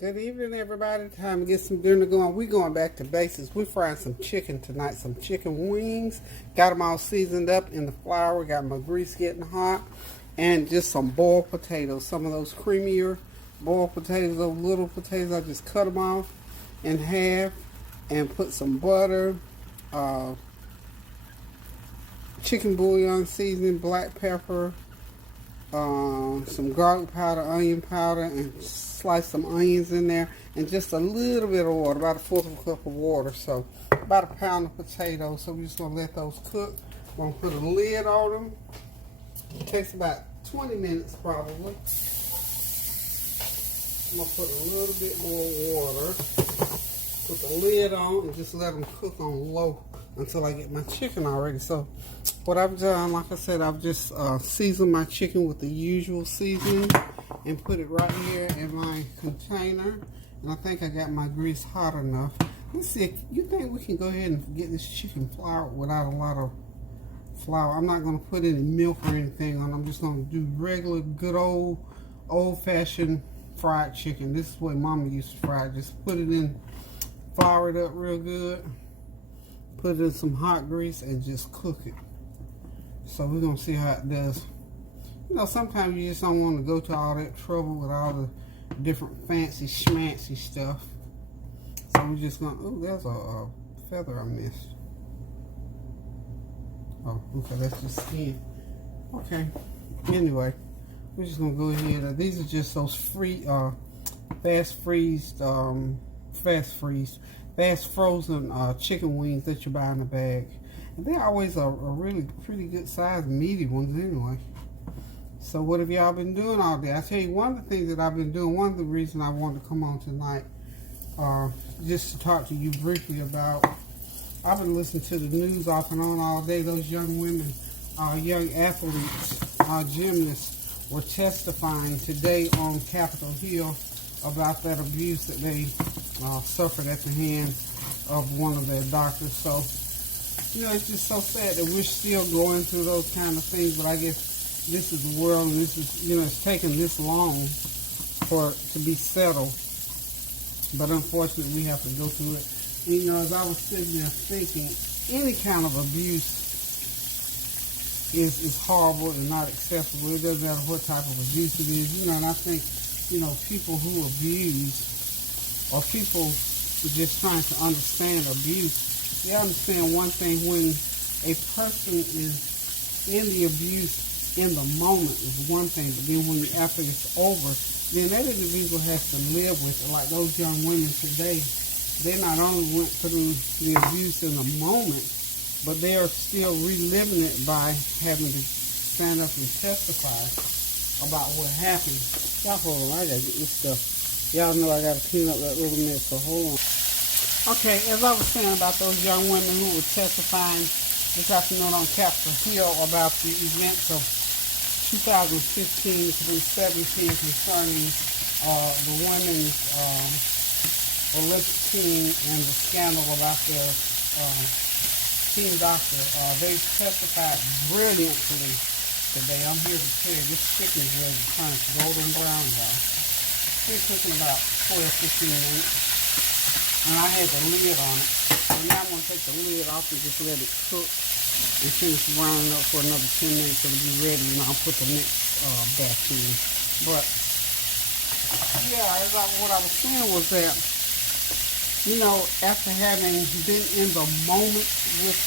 Good evening, everybody. Time to get some dinner going. We're going back to basics. We're frying some chicken tonight, some chicken wings. Got them all seasoned up in the flour. Got my grease getting hot. And just some boiled potatoes. Some of those creamier boiled potatoes, those little potatoes, I just cut them off in half and put some butter, chicken bouillon seasoning, black pepper, some garlic powder, onion powder, and slice some onions in there, and just a little bit of water, about a fourth of a cup of water. So about a pound of potatoes. So we're just gonna let those cook. We're gonna put a lid on them. It takes about 20 minutes probably. I'm gonna put a little bit more water. Put the lid on and just let them cook on low until I get my chicken already. So what I've done, like I said, I've just seasoned my chicken with the usual seasoning and put it right here in my container. And I think I got my grease hot enough. Let's see, you think we can go ahead and get this chicken flour without a lot of flour? I'm not going to put any milk or anything on. I'm just going to do regular, good old-fashioned fried chicken. This is the way Mama used to fry it. Just put it in, flour it up real good, put it in some hot grease, and just cook it. So we're going to see how it does. You know, sometimes you just don't want to go to all that trouble with all the different fancy schmancy stuff. So we're just going to, oh, there's a feather I missed. Oh, okay, that's just skin. Okay, anyway, we're just going to go ahead. These are just those fast frozen chicken wings that you buy in a bag. And they're always a really pretty good size, meaty ones anyway. So what have y'all been doing all day? I tell you, one of the things that I've been doing, one of the reasons I wanted to come on tonight, just to talk to you briefly about, I've been listening to the news off and on all day. Those young women, young athletes, gymnasts were testifying today on Capitol Hill about that abuse that they suffered at the hand of one of their doctors. So, you know, it's just so sad that we're still going through those kind of things, but I guess this is the world, and this is, you know, it's taken this long for it to be settled. But unfortunately, we have to go through it. And, you know, as I was sitting there thinking, any kind of abuse is horrible and not acceptable. It doesn't matter what type of abuse it is. You know, and I think, you know, people who abuse, or people just trying to understand abuse, they understand one thing: when a person is in the abuse in the moment is one thing, but then when after it's over, then that individual has to live with it. Like those young women today, they not only went through the abuse in the moment, but they are still reliving it by having to stand up and testify about what happened. Y'all hold on, I gotta get this stuff. Y'all know I gotta clean up that little mess, so hold on. Okay, as I was saying about those young women who were testifying this afternoon on Capitol Hill about the events of 2015 through 17 concerning the women's Olympic team and the scandal about their team doctor. They testified brilliantly today. I'm here to tell you, this chicken is ready to turn golden brown, guys. It's cooking about 12-15 minutes. And I had the lid on it. So now I'm going to take the lid off and just let it cook and finish browning up for another 10 minutes. It'll be ready, and I'll put the next batch in. But yeah, what I was saying was that, you know, after having been in the moment with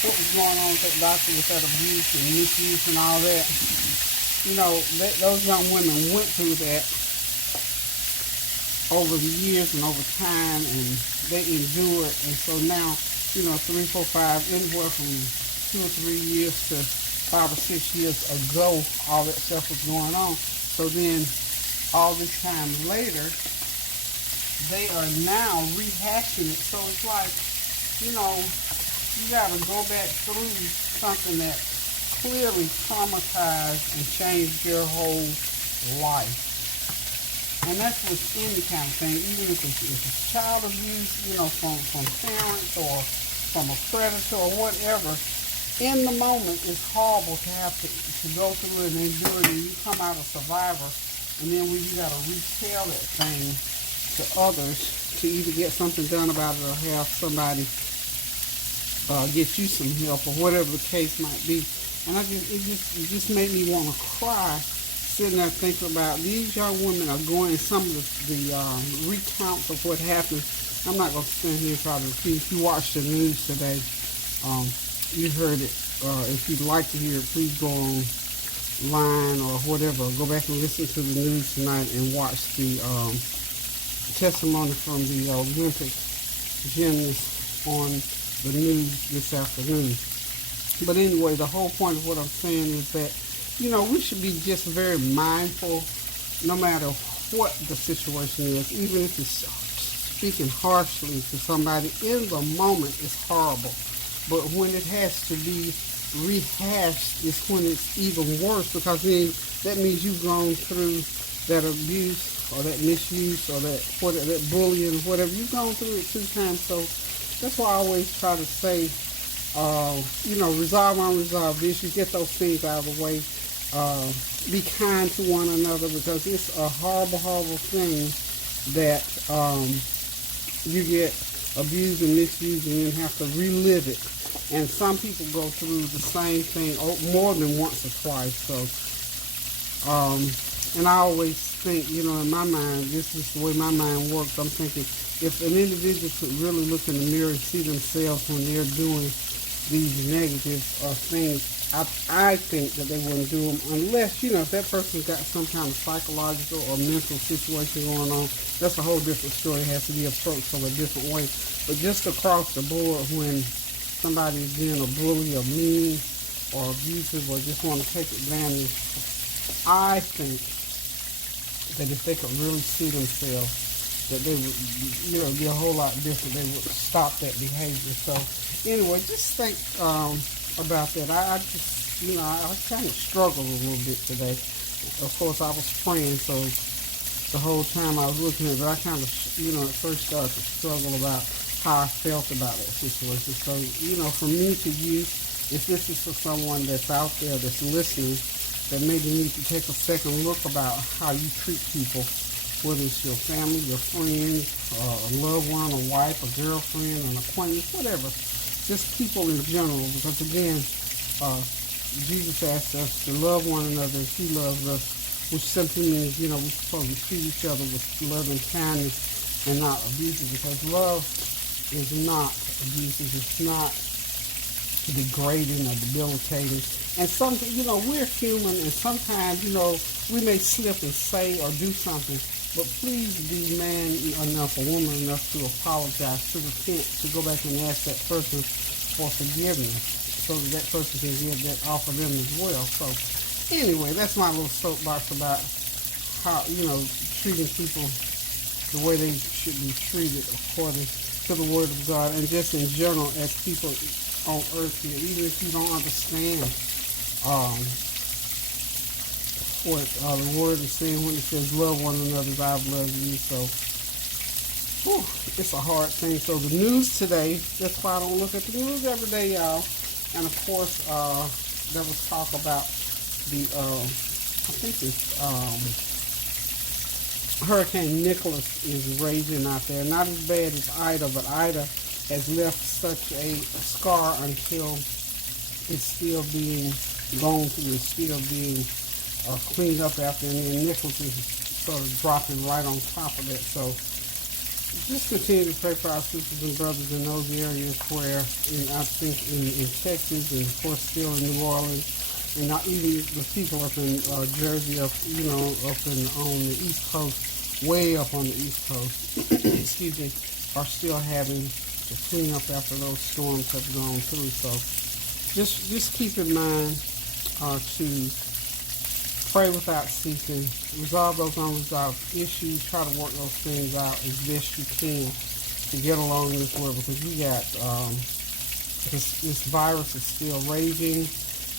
what was going on with that doctor, with that abuse and misuse and all that, you know, those young women went through that over the years and over time, and they endured. And so now, you know, 3, 4, 5, anywhere from 2 or 3 years to 5 or 6 years ago, all that stuff was going on. So then, all this time later, they are now rehashing it. So it's like, you know, you got to go back through something that clearly traumatized and changed their whole life. And that's with any kind of thing, even if it's child abuse, you know, from parents or from a predator or whatever. In the moment, it's horrible to have to go through it and endure it, and you come out a survivor, and then when you got to retell that thing to others to either get something done about it or have somebody get you some help or whatever the case might be. And it just made me want to cry sitting there thinking about these young women are going, some of the recounts of what happened. I'm not going to stand here and try to repeat. If you watched the news today, you heard it. If you'd like to hear it, please go online or whatever. Go back and listen to the news tonight and watch the testimony from the Olympic gymnast on the news this afternoon. But anyway, the whole point of what I'm saying is that, we should be just very mindful no matter what the situation is, even if it's speaking harshly to somebody. In the moment, it's horrible. But when it has to be rehashed is when it's even worse, because then that means you've gone through that abuse or that misuse or that bullying, whatever. You've gone through it 2 times. So that's why I always try to say, resolve unresolved issues, get those things out of the way. Be kind to one another, because it's a horrible, horrible thing that you get abused and misused and then have to relive it. And some people go through the same thing more than once or twice. So, and I always think, in my mind, this is the way my mind works. I'm thinking, if an individual could really look in the mirror and see themselves when they're doing these negative things, I think that they wouldn't do them unless, if that person's got some kind of psychological or mental situation going on. That's a whole different story. It has to be approached from a different way. But just across the board, when somebody's being a bully or mean or abusive or just want to take advantage, I think that if they could really see themselves, that they would, be a whole lot different. They would stop that behavior. So anyway, just think about that. I just, I kind of struggled a little bit today. Of course, I was praying, so the whole time I was looking at it, but I kind of, at first started to struggle about how I felt about that situation. So, for me to you, if this is for someone that's out there that's listening, that maybe need to take a second look about how you treat people, whether it's your family, your friends, a loved one, a wife, a girlfriend, an acquaintance, whatever. Just people in general, because again, Jesus asked us to love one another as He loves us, which simply means, we're supposed to treat each other with love and kindness and not abusive, because love is not abusive. It's not degrading or debilitating. And something, we're human, and sometimes, we may slip and say or do something, but please be man enough or woman enough to apologize, to repent, to go back and ask that person for forgiveness, so that person can get that off of them as well. So anyway, that's my little soapbox about how, treating people the way they should be treated according to the Word of God, and just in general as people on earth here, even if you don't understand what the Word is saying when it says love one another as I've loved you. So it's a hard thing. So the news today, that's why I don't look at the news every day, y'all. And of course, there was talk about the I think it's Hurricane Nicholas is raging out there. Not as bad as Ida, but Ida has left such a scar until it's still being gone through, it's still being cleaned up after, and then Nicholas is sort of dropping right on top of it. So just continue to pray for our sisters and brothers in those areas where, I think in Texas, and of course still in New Orleans, and not even the people up in Jersey, up on the East Coast, way up on the East Coast, excuse me, are still having to clean up after those storms have gone through. So just keep in mind to pray without ceasing, resolve those unresolved issues, try to work those things out as best you can to get along in this world, because we got this virus is still raging,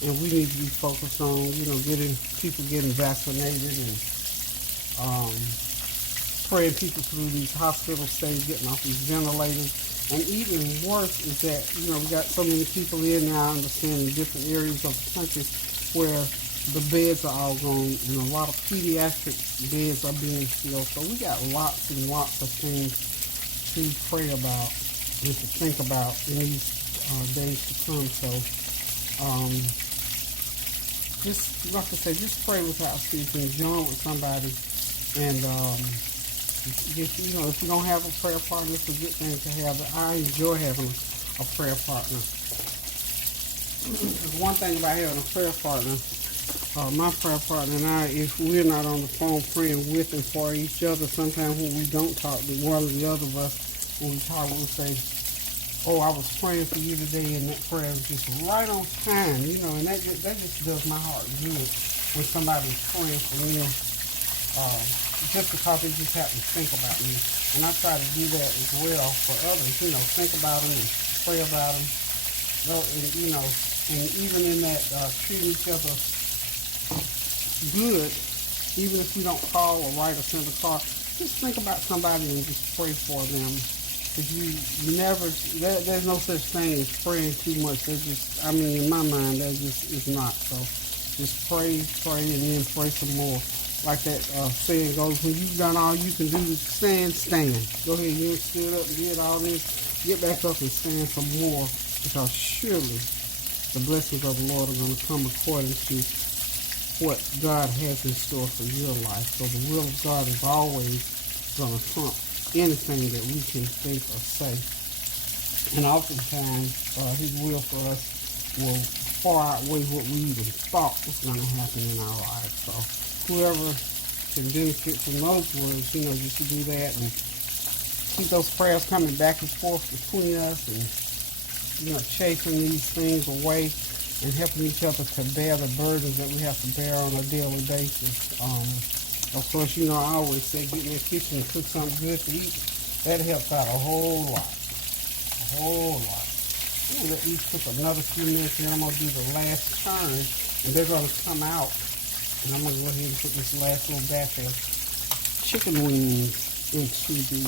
and we need to be focused on, getting vaccinated and praying people through these hospital stays, getting off these ventilators. And even worse is that, we got so many people in now, I understand, in different areas of the country where the beds are all gone, and a lot of pediatric beds are being filled. So we got lots and lots of things to pray about and to think about in these days to come. So just like I say, just pray without ceasing. Join with somebody, and just, you know, if you don't have a prayer partner, it's a good thing to have. I enjoy having a prayer partner. One thing about having a prayer partner, my prayer partner and I, if we're not on the phone praying with and for each other, sometimes when we don't talk to one or the other of us, when we talk, we'll say, oh, I was praying for you today, and that prayer was just right on time, you know, and that just does my heart good when somebody's praying for me, just because they just happen to think about me. And I try to do that as well for others, you know, think about them and pray about them, and, you know, and even in that treating each other good, even if you don't call or write or send a card, just think about somebody and just pray for them. Because you never, there's no such thing as praying too much. There's just, I mean, in my mind, that just is not. So just pray, and then pray some more. Like that saying goes, when you've done all you can do to stand. Go ahead, you stood up and did all this. Get back up and stand some more. Because surely the blessings of the Lord are going to come according to what God has in store for your life. So the will of God is always going to trump anything that we can think or say. And oftentimes, His will for us will far outweigh what we even thought was going to happen in our lives. So whoever can benefit from those words, you know, just to do that and keep those prayers coming back and forth between us, and, you know, chasing these things away and helping each other to bear the burdens that we have to bear on a daily basis. Of course, you know, I always say get in the kitchen and cook something good to eat. That helps out a whole lot. A whole lot. I'm going to let these cook another few minutes, and I'm going to do the last turn, and they're going to come out. And I'm going to go ahead and put this last little batch of chicken wings into the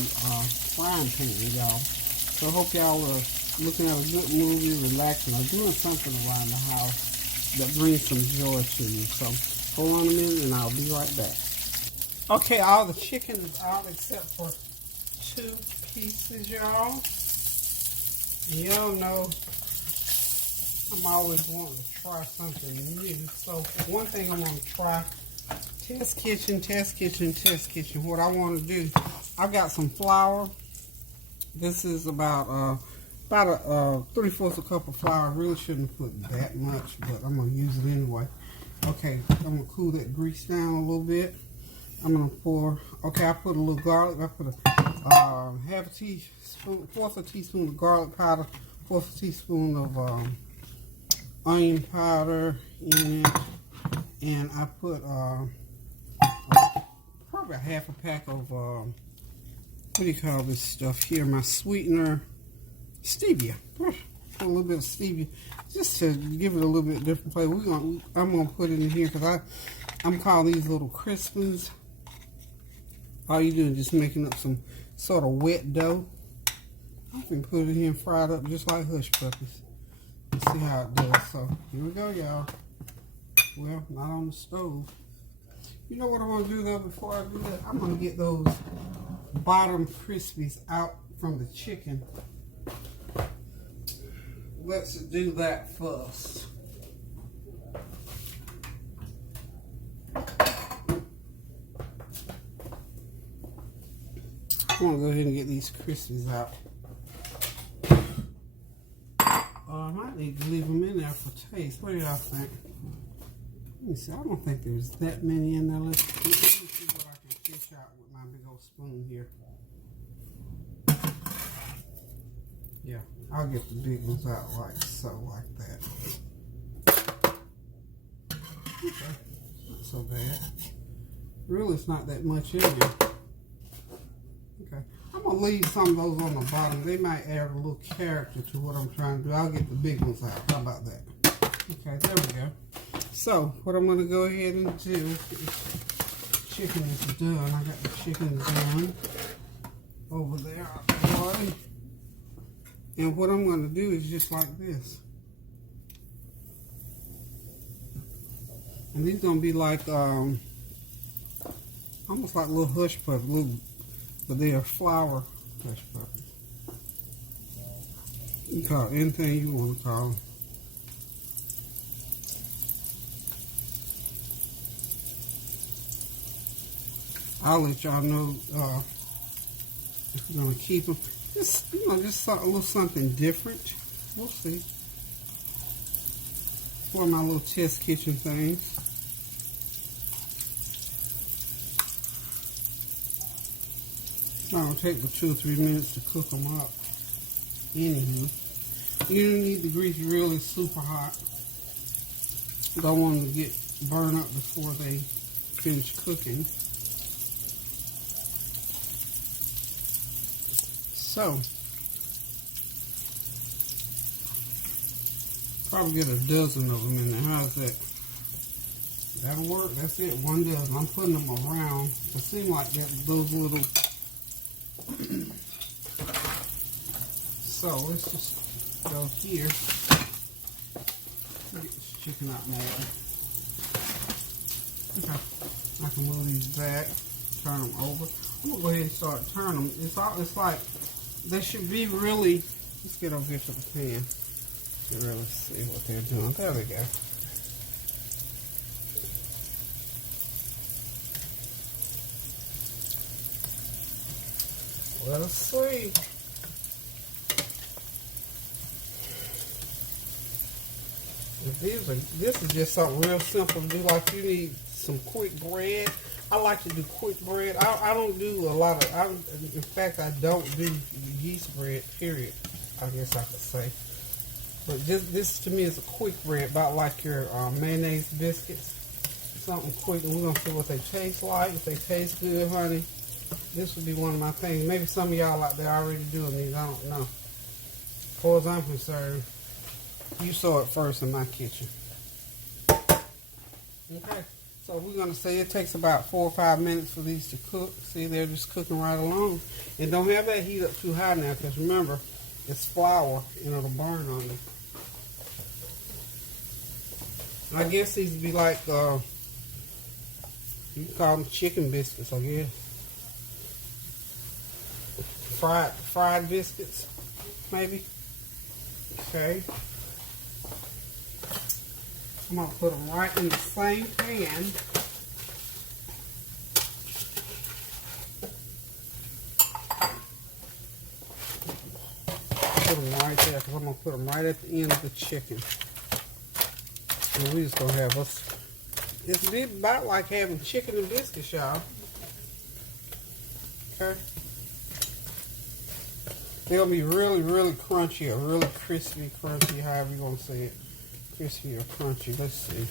frying pan, y'all. So I hope y'all are looking at a good movie, relaxing, or doing something around the house that brings some joy to you. So hold on a minute, and I'll be right back. Okay, all the chicken is out except for 2 pieces, y'all. Y'all know I'm always wanting to try something new. So one thing I'm going to try, test kitchen. What I want to do, I've got some flour. This is about a 3/4 cup of flour. I really shouldn't put that much, but I'm going to use it anyway. Okay, I'm going to cool that grease down a little bit. I'm going to pour, okay, I put a little garlic. I put a half a teaspoon, 1/4 teaspoon of garlic powder, 1/4 teaspoon of onion powder in it, and I put probably a half a pack of, what do you call this stuff here, my sweetener, stevia. Put a little bit of stevia, just to give it a little bit different flavor. I'm going to put it in here, because I'm calling these little crispins. All you do is just making up some sort of wet dough. I can put it in here and fry it up just like hush puppies. Let's see how it does. So here we go, y'all. Well, not on the stove. You know what I'm going to do, though, before I do that? I'm going to get those bottom crispies out from the chicken. Let's do that first. I'm going to go ahead and get these crispies out. I might need to leave them in there for taste. What do y'all think? Let me see. I don't think there's that many in there. Let's see what I can fish out with my big old spoon here. Yeah, I'll get the big ones out like so, like that. Okay, not so bad. Really, it's not that much in here. Okay, I'm going to leave some of those on the bottom. They might add a little character to what I'm trying to do. I'll get the big ones out. How about that? Okay, there we go. So, what I'm going to go ahead and do, chicken is done. I got the chicken done over there. And what I'm going to do is just like this. And these gonna be like almost like little hush puppies, but they are flour hush puppies. You can call it anything you want to call them. I'll let y'all know if we're gonna keep them. Just just a little something different. We'll see. For my little test kitchen things. It's not gonna take but 2 or 3 minutes to cook them up. Anywho, you don't need the grease really super hot. Don't want them to get burned up before they finish cooking. So, probably get a dozen of them in there. How's that? That'll work. That's it. 1 dozen. I'm putting them around. It seems like that, those little. So let's just go here. Get this chicken out more. Okay. I can move these back. Turn them over. I'm gonna go ahead and start turning them. It's like they should be really. Let's get over here to the pan to really see what they're doing. There we go. Let's see. This is just something real simple to do. Like you need some quick bread. I like to do quick bread. I don't do a lot of. In fact, I don't do yeast bread. Period. I guess I could say. But this to me is a quick bread, about like your mayonnaise biscuits. Something quick, and we're gonna see what they taste like. If they taste good, honey, this would be one of my things. Maybe some of y'all out there already doing these. I don't know. As far as I'm concerned, you saw it first in my kitchen. Okay. So we're going to say it takes about 4 or 5 minutes for these to cook. See, they're just cooking right along. And don't have that heat up too high now, because remember, it's flour and it'll burn on you. I guess these would be like, you can call them chicken biscuits, I guess. Fried biscuits, maybe. Okay. I'm going to put them right in the same pan. Put them right there, because I'm going to put them right at the end of the chicken. And we just going to have us, it's about like having chicken and biscuits, y'all. Okay. They'll be really, really crunchy, or really crispy, crunchy, however you want to say it. Crispy or crunchy. Let's see.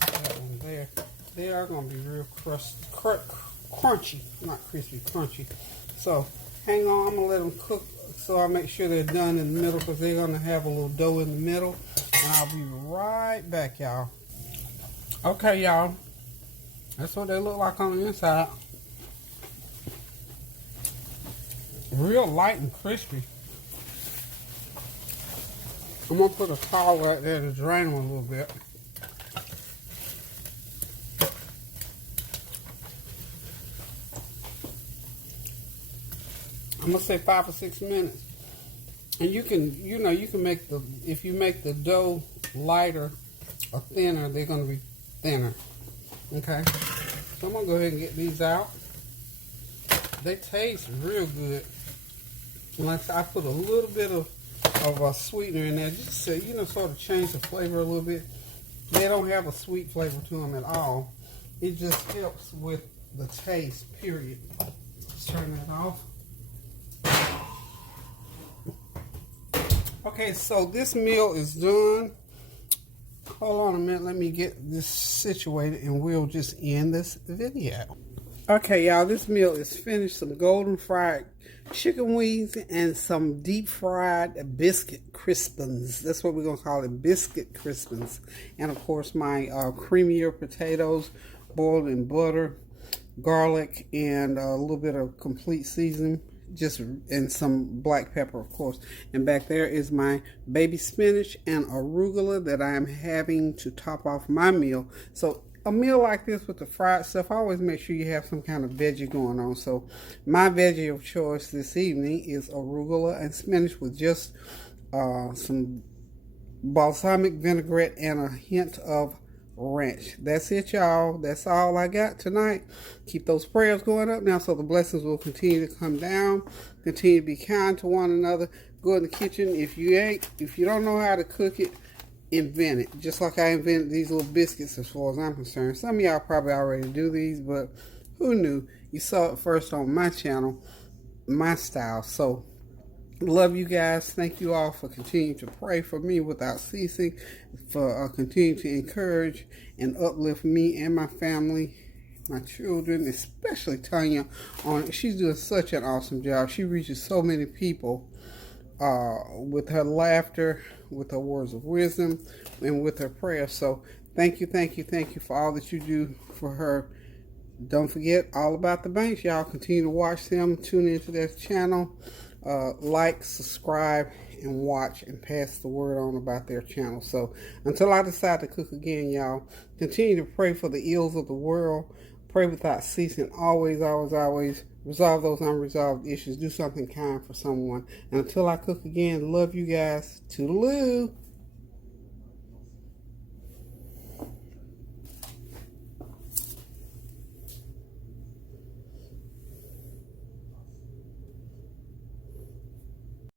That one there. They are going to be real crunchy, not crispy, crunchy. So, hang on. I'm going to let them cook so I make sure they're done in the middle, because they're going to have a little dough in the middle. And I'll be right back, y'all. Okay, y'all. That's what they look like on the inside. Real light and crispy. I'm going to put a towel right there to drain them a little bit. I'm going to say 5 or 6 minutes. And you can, you can make if you make the dough lighter or thinner, they're going to be thinner. Okay? So I'm going to go ahead and get these out. They taste real good. Like I put a little bit of a sweetener in there, just to, sort of change the flavor a little bit. They don't have a sweet flavor to them at all. It just helps with the taste, period. Let's turn that off. Okay, so this meal is done. Hold on a minute, let me get this situated and we'll just end this video. Okay, y'all, this meal is finished. Some golden fried chicken wings and some deep fried biscuit crispins. That's what we're going to call it, biscuit crispins. And of course, my creamier potatoes boiled in butter, garlic, and a little bit of complete seasoning. just and some black pepper, of course. And back there is my baby spinach and arugula that I am having to top off my meal. So a meal like this with the fried stuff, I always make sure you have some kind of veggie going on. So my veggie of choice this evening is arugula and spinach with just some balsamic vinaigrette and a hint of ranch. That's it, y'all. That's all I got tonight. Keep those prayers going up now so the blessings will continue to come down. Continue to be kind to one another. Go in the kitchen. If you don't know how to cook it, invent it. Just like I invented these little biscuits as far as I'm concerned. Some of y'all probably already do these, but who knew? You saw it first on my channel, my style. So love you guys. Thank you all for continuing to pray for me without ceasing, for continuing to encourage and uplift me and my family, my children, especially Tanya. She's doing such an awesome job. She reaches so many people with her laughter, with her words of wisdom, and with her prayers. So thank you for all that you do for her. Don't forget all about the banks, y'all. Continue to watch them, tune into their channel, like, subscribe, and watch and pass the word on about their channel. So until I decide to cook again, y'all, continue to pray for the ills of the world. Pray without ceasing. Always resolve those unresolved issues. Do something kind for someone. And until I cook again, love you guys. Toodaloo.